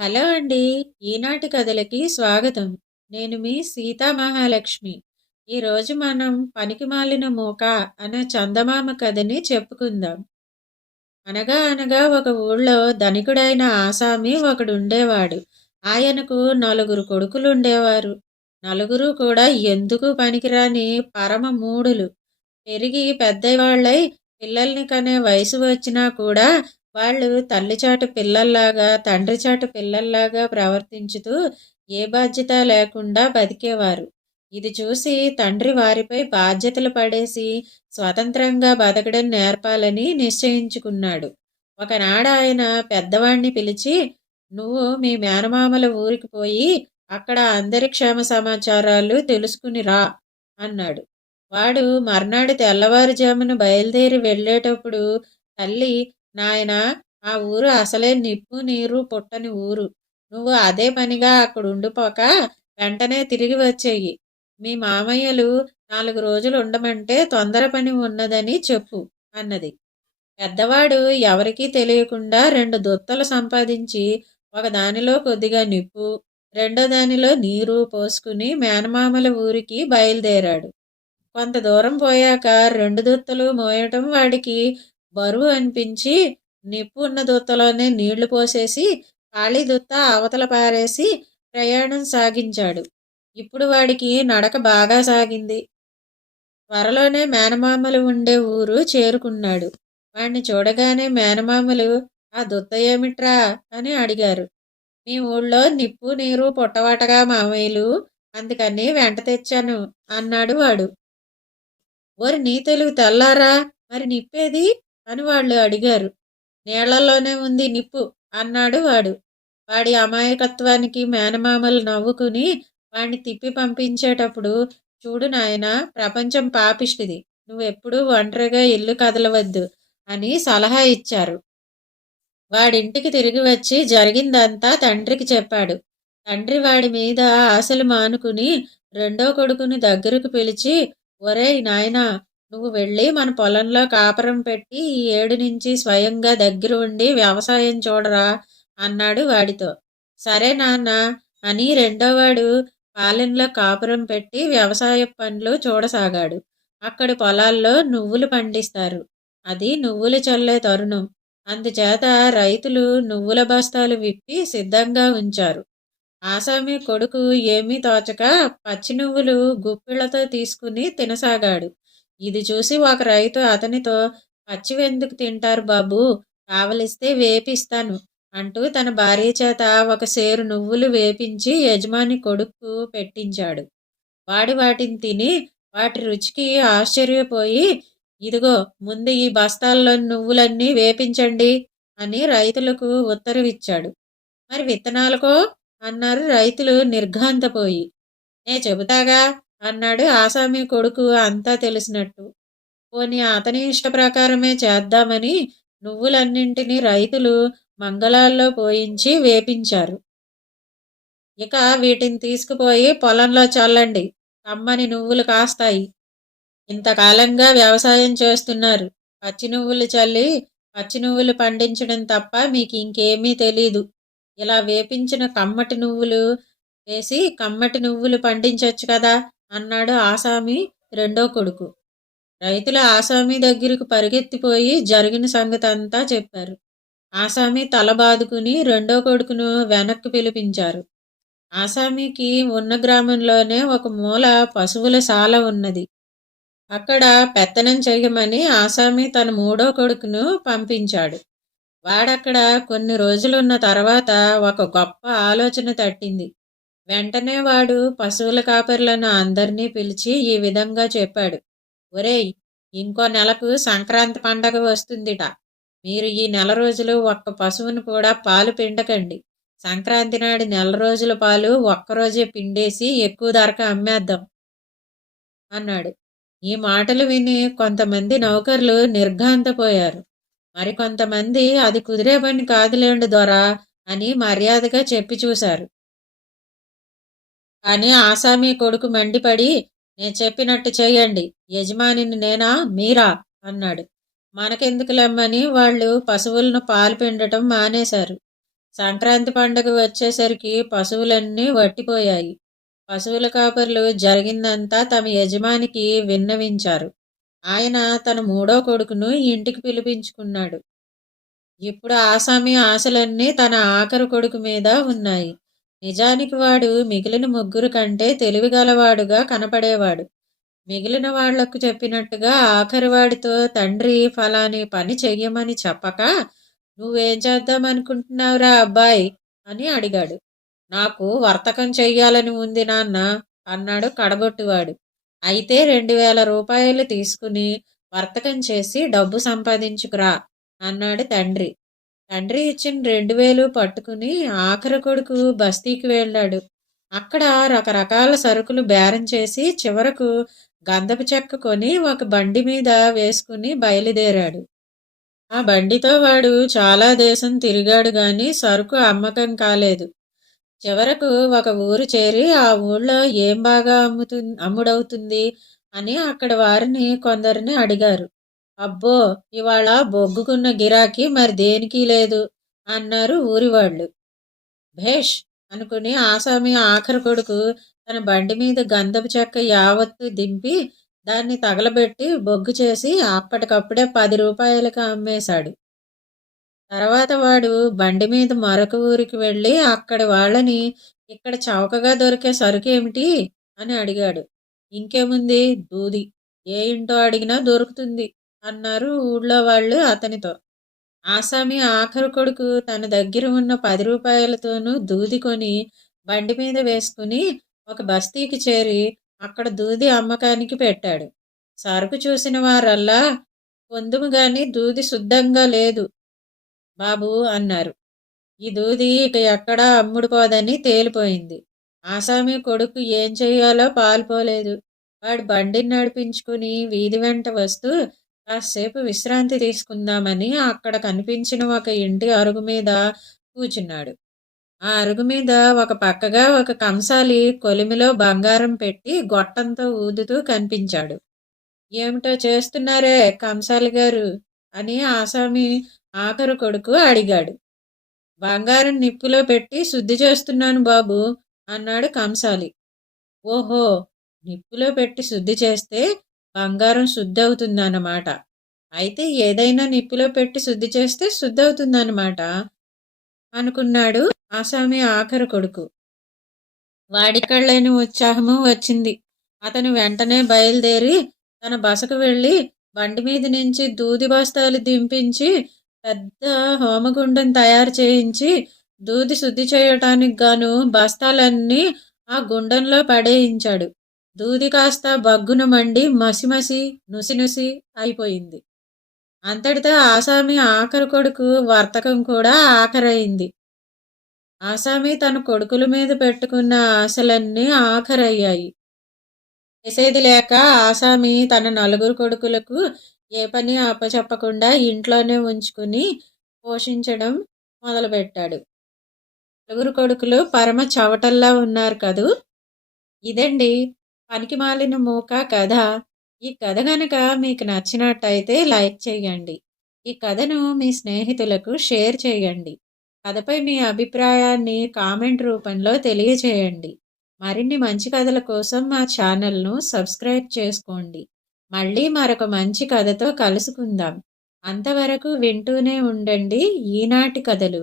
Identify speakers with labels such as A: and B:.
A: Hello అండి. ఈనాటి కథలకి స్వాగతం. నేను మీ సీతా మహాలక్ష్మి. ఈరోజు మనం పనికిమాలిన మూక అనే చందమామ కథని చెప్పుకుందాం. అనగా అనగా ఒక ఊళ్ళో ధనికుడైన ఆసామి ఒకడు ఉండేవాడు ఆయనకు నలుగురు కొడుకులు ఉండేవారు నలుగురు కూడా ఎందుకు పనికిరాని పరమ మూడులు. పెరిగి పెద్దవాళ్ళై పిల్లల్ని కనే వయసు వచ్చినా కూడా వాళ్ళు తల్లిచాటు పిల్లల్లాగా తండ్రిచాటు పిల్లల్లాగా ప్రవర్తించుతూ ఏ బాధ్యత లేకుండా బతికేవారు. ఇది చూసి తండ్రి వారిపై బాధ్యతలు పడేసి స్వతంత్రంగా బతకడం నేర్పాలని నిశ్చయించుకున్నాడు. ఒకనాడు ఆయన పెద్దవాణ్ణి పిలిచి నువ్వు మీ మేనమామల ఊరికి పోయి అక్కడ అందరి క్షేమ సమాచారాలు తెలుసుకుని రా అన్నాడు. వాడు మర్నాడు తెల్లవారుజామున బయలుదేరి వెళ్ళేటప్పుడు తల్లి నాయన ఆ ఊరు అసలే నిప్పు నీరు పుట్టని ఊరు. నువ్వు అదే పనిగా అక్కడ ఉండిపోక వెంటనే తిరిగి వచ్చేయి. మీ మామయ్యలు నాలుగు రోజులు ఉండమంటే తొందర పని ఉన్నదని చెప్పు అన్నది. పెద్దవాడు ఎవరికీ తెలియకుండా రెండు దుత్తలు సంపాదించి ఒక దానిలో కొద్దిగా నిప్పు రెండో దానిలో నీరు పోసుకుని మేనమామల ఊరికి బయలుదేరాడు. కొంత దూరం పోయాక రెండు దుత్తలు మోయటం వాడికి బరువు అనిపించి నిప్పు ఉన్న దుత్తలోనే నీళ్ళు పోసేసి ఖాళీ దుత్త అవతల పారేసి ప్రయాణం సాగించాడు. ఇప్పుడు వాడికి నడక బాగా సాగింది. త్వరలోనే మేనమామలు ఉండే ఊరు చేరుకున్నాడు. వాడిని చూడగానే మేనమామలు ఆ దుత్త ఏమిట్రా? అని అడిగారు. మీ ఊళ్ళో నిప్పు నీరు పుట్టవాటగా మామయ్యలు అందుకని వెంట తెచ్చాను అన్నాడు వాడు. ఓరి నీ తెలుగు తెల్లారా? మరి నిప్పేది? అని వాళ్ళు అడిగారు. నీళ్ళలోనే ఉంది నిప్పు అన్నాడు వాడు. వాడి అమాయకత్వానికి మేనమామలు నవ్వుకుని వాడిని తిప్పి పంపించేటప్పుడు చూడు నాయన ప్రపంచం పాపిష్టిది. నువ్వెప్పుడూ ఒంటరిగా ఇల్లు కదలవద్దు అని సలహా ఇచ్చారు. వాడింటికి తిరిగి వచ్చి జరిగిందంతా తండ్రికి చెప్పాడు. తండ్రి వాడి మీద ఆశలు మానుకుని రెండో కొడుకుని దగ్గరకు పిలిచి ఒరేయ్ నాయనా నువ్వు వెళ్ళి మన పొలంలో కాపరం పెట్టి ఈ ఏడు నుంచి స్వయంగా దగ్గర ఉండి వ్యవసాయం చూడరా అన్నాడు వాడితో. సరే నాన్న అని రెండోవాడు పాలెంలో కాపురం పెట్టి వ్యవసాయ పనులు చూడసాగాడు. అక్కడి పొలాల్లో నువ్వులు పండిస్తారు. అది నువ్వులు చల్లే తరుణం. అందుచేత రైతులు నువ్వుల బస్తాలు విప్పి సిద్ధంగా ఉంచారు. ఆసామి కొడుకు ఏమీ తోచక పచ్చి నువ్వులు గుప్పిళ్ళతో తీసుకుని తినసాగాడు. ఇది చూసి ఒక రైతు అతనితో పచ్చివెందుకు తింటారు బాబు? కావలిస్తే వేపిస్తాను అంటూ తన భార్య చేత ఒక సేరు నువ్వులు వేపించి యజమాని కొడుకు పెట్టించాడు. వాడి వాటిని తిని వాటి రుచికి ఆశ్చర్యపోయి ఇదిగో ముందు ఈ బస్తాల్లో నువ్వులన్నీ వేపించండి అని రైతులకు ఉత్తరవిచ్చాడు. మరి విత్తనాలకో? అన్నారు రైతులు నిర్ఘాంతపోయి. నే చెబుతాగా? అన్నాడు ఆసామి కొడుకు అంతా తెలిసినట్టు. పోనీ అతని ఇష్ట ప్రకారమే చేద్దామని నువ్వులన్నింటినీ రైతులు మంగళాల్లో పోయించి వేపించారు. ఇక వీటిని తీసుకుపోయి పొలంలో చల్లండి. కమ్మని నువ్వులు కాస్తాయి. ఇంతకాలంగా వ్యవసాయం చేస్తున్నారు. పచ్చి నువ్వులు చల్లి పచ్చి నువ్వులు పండించడం తప్ప మీకు ఇంకేమీ తెలీదు. ఇలా వేపించిన కమ్మటి నువ్వులు వేసి కమ్మటి నువ్వులు పండించవచ్చు కదా. అన్నాడు ఆసామి రెండో కొడుకు. రైతుల ఆసామి దగ్గరికి పరిగెత్తిపోయి జరిగిన సంగతి అంతా చెప్పారు. ఆసామి తల బాదుకుని రెండో కొడుకును వెనక్కి పిలిపించారు. ఆసామికి ఉన్న గ్రామంలోనే ఒక మూల పశువుల శాల ఉన్నది. అక్కడ పెత్తనం చేయమని ఆసామి తన మూడో కొడుకును పంపించాడు. వాడక్కడ కొన్ని రోజులున్న తర్వాత ఒక గొప్ప ఆలోచన తట్టింది. వెంటనే వాడు పశువుల కాపర్లను అందరినీ పిలిచి ఈ విధంగా చెప్పాడు. ఒరేయ్ ఇంకో నెలకు సంక్రాంతి పండగ వస్తుందిట. మీరు ఈ నెల రోజులు ఒక్క పశువును కూడా పాలు పిండకండి. సంక్రాంతి నాడు నెల రోజుల పాలు ఒక్కరోజే పిండేసి ఎక్కువ ధరకు అమ్మేద్దాం అన్నాడు. ఈ మాటలు విని కొంతమంది నౌకర్లు నిర్ఘాంతపోయారు. మరికొంతమంది అది కుదిరే పని కాదులేండి దొరా అని మర్యాదగా చెప్పి చూశారు. కానీ ఆసామి కొడుకు మండిపడి నేను చెప్పినట్టు చేయండి యజమానిని నేనా? మీరా? అన్నాడు. మనకెందుకులమ్మని? వాళ్ళు పశువులను పాలు పిండటం మానేశారు. సంక్రాంతి పండుగ వచ్చేసరికి పశువులన్నీ వట్టిపోయాయి. పశువుల కాపర్లు జరిగిందంతా తమ యజమానికి విన్నవించారు. ఆయన తన మూడో కొడుకును ఇంటికి పిలిపించుకున్నాడు. ఇప్పుడు ఆసామి ఆశలన్నీ తన ఆఖరు కొడుకు మీద ఉన్నాయి. నిజానికి వాడు మిగిలిన ముగ్గురు కంటే తెలివిగలవాడుగా కనపడేవాడు. మిగిలిన వాళ్ళకు చెప్పినట్టుగా ఆఖరి వాడితో తండ్రి ఫలాని పని చెయ్యమని చెప్పక నువ్వేం చేద్దామనుకుంటున్నావురా అబ్బాయి? అని అడిగాడు. నాకు వర్తకం చెయ్యాలని ఉంది నాన్న అన్నాడు కడగొట్టువాడు. అయితే రెండు వేల రూపాయలు తీసుకుని వర్తకం చేసి డబ్బు సంపాదించుకురా అన్నాడు తండ్రి. తండ్రి ఇచ్చిన రెండు వేలు పట్టుకుని ఆఖరి కొడుకు బస్తీకి వెళ్ళాడు. అక్కడ రకరకాల సరుకులు బేరం చేసి చివరకు గంధపు చెక్క కొని ఒక బండి మీద వేసుకుని బయలుదేరాడు. ఆ బండితో వాడు చాలా దేశం తిరిగాడు గాని సరుకు అమ్మకం కాలేదు. చివరకు ఒక ఊరు చేరి ఆ ఊళ్ళో ఏం బాగా అమ్ముతు అమ్ముడవుతుంది అని అక్కడ వారిని కొందరిని అడిగారు. అబ్బో ఇవాళ బొగ్గుకున్న గిరాకీ మరి దేనికి లేదు అన్నారు ఊరి వాళ్ళు భేష్ అనుకుని ఆసామి ఆఖరి కొడుకు తన బండి మీద గంధపు చెక్క యావత్తు దింపి దాన్ని తగలబెట్టి బొగ్గు చేసి అప్పటికప్పుడే పది రూపాయలకు అమ్మేశాడు. తర్వాత వాడు బండి మీద మరొక ఊరికి వెళ్ళి అక్కడి వాళ్ళని ఇక్కడ చౌకగా దొరికే సరుకు ఏమిటి అని అడిగాడు. ఇంకేముంది? దూది. ఏ ఇంటో అడిగినా దొరుకుతుంది. అన్నారు ఊళ్ళో వాళ్ళు అతనితో. ఆసామి ఆఖరు కొడుకు తన దగ్గర ఉన్న పది రూపాయలతోనూ దూది కొని బండి మీద వేసుకుని ఒక బస్తీకి చేరి అక్కడ దూది అమ్మకానికి పెట్టాడు. సరుకు చూసిన వారల్లా పొందుము గాని దూది శుద్ధంగా లేదు బాబు అన్నారు. ఈ దూది ఇక ఎక్కడా అమ్ముడుపోదని తేలిపోయింది. ఆసామి కొడుకు ఏం చేయాలో పాల్పోలేదు. వాడు బండిని నడిపించుకుని వీధి వెంట వస్తూ కాసేపు విశ్రాంతి తీసుకుందామని అక్కడ కనిపించిన ఒక ఇంటి అరుగు మీద కూర్చున్నాడు ఆ అరుగు మీద ఒక పక్కగా ఒక కంసాలి కొలిమిలో బంగారం పెట్టి గొట్టంతో ఊదుతూ కనిపించాడు. ఏమిటో చేస్తున్నారే కంసాలి గారు? అని ఆసామి ఆఖరు కొడుకు అడిగాడు. బంగారం నిప్పులో పెట్టి శుద్ధి చేస్తున్నాను బాబు అన్నాడు కంసాలి. ఓహో నిప్పులో పెట్టి శుద్ధి చేస్తే బంగారం శుద్ధి అవుతుందన్నమాట అయితే ఏదైనా నిప్పులో పెట్టి శుద్ధి చేస్తే శుద్ధి అవుతుందన్నమాట అనుకున్నాడు ఆసామి ఆఖరు కొడుకు. వాడికళ్ళని ఉత్సాహము వచ్చింది. అతను వెంటనే బయలుదేరి తన బసకు వెళ్ళి బండి మీద నుంచి దూది బస్తాలు దింపించి పెద్ద హోమగుండం తయారు చేయించి దూది శుద్ధి చేయటానికి గాను బస్తాలన్నీ ఆ గుండంలో పడేయించాడు. దూది కాస్త బగ్గును మండి మసిమసి నుసినుసి అయిపోయింది. అంతటితో ఆసామి ఆఖరు కొడుకు వర్తకం కూడా ఆఖరైంది. ఆసామి తన కొడుకుల మీద పెట్టుకున్న ఆశలన్నీ ఆఖరయ్యాయి. చేసేది లేక ఆసామి తన నలుగురు కొడుకులకు ఏ పని అప్పచెప్పకుండా ఇంట్లోనే ఉంచుకుని పోషించడం మొదలుపెట్టాడు. నలుగురు కొడుకులు పరమ చవటల్లా ఉన్నారు కదూ? ఇదండి పనికిమాలిన మూక కథ. ఈ కథ గనక మీకు నచ్చినట్టయితే లైక్ చేయండి. ఈ కథను మీ స్నేహితులకు షేర్ చేయండి. కథపై మీ అభిప్రాయాన్ని కామెంట్ రూపంలో తెలియచేయండి మరిన్ని మంచి కథల కోసం మా ఛానల్ను సబ్స్క్రైబ్ చేసుకోండి. మళ్ళీ మరొక మంచి కథతో కలుసుకుందాం. అంతవరకు వింటూనే ఉండండి. ఈనాటి కథలు.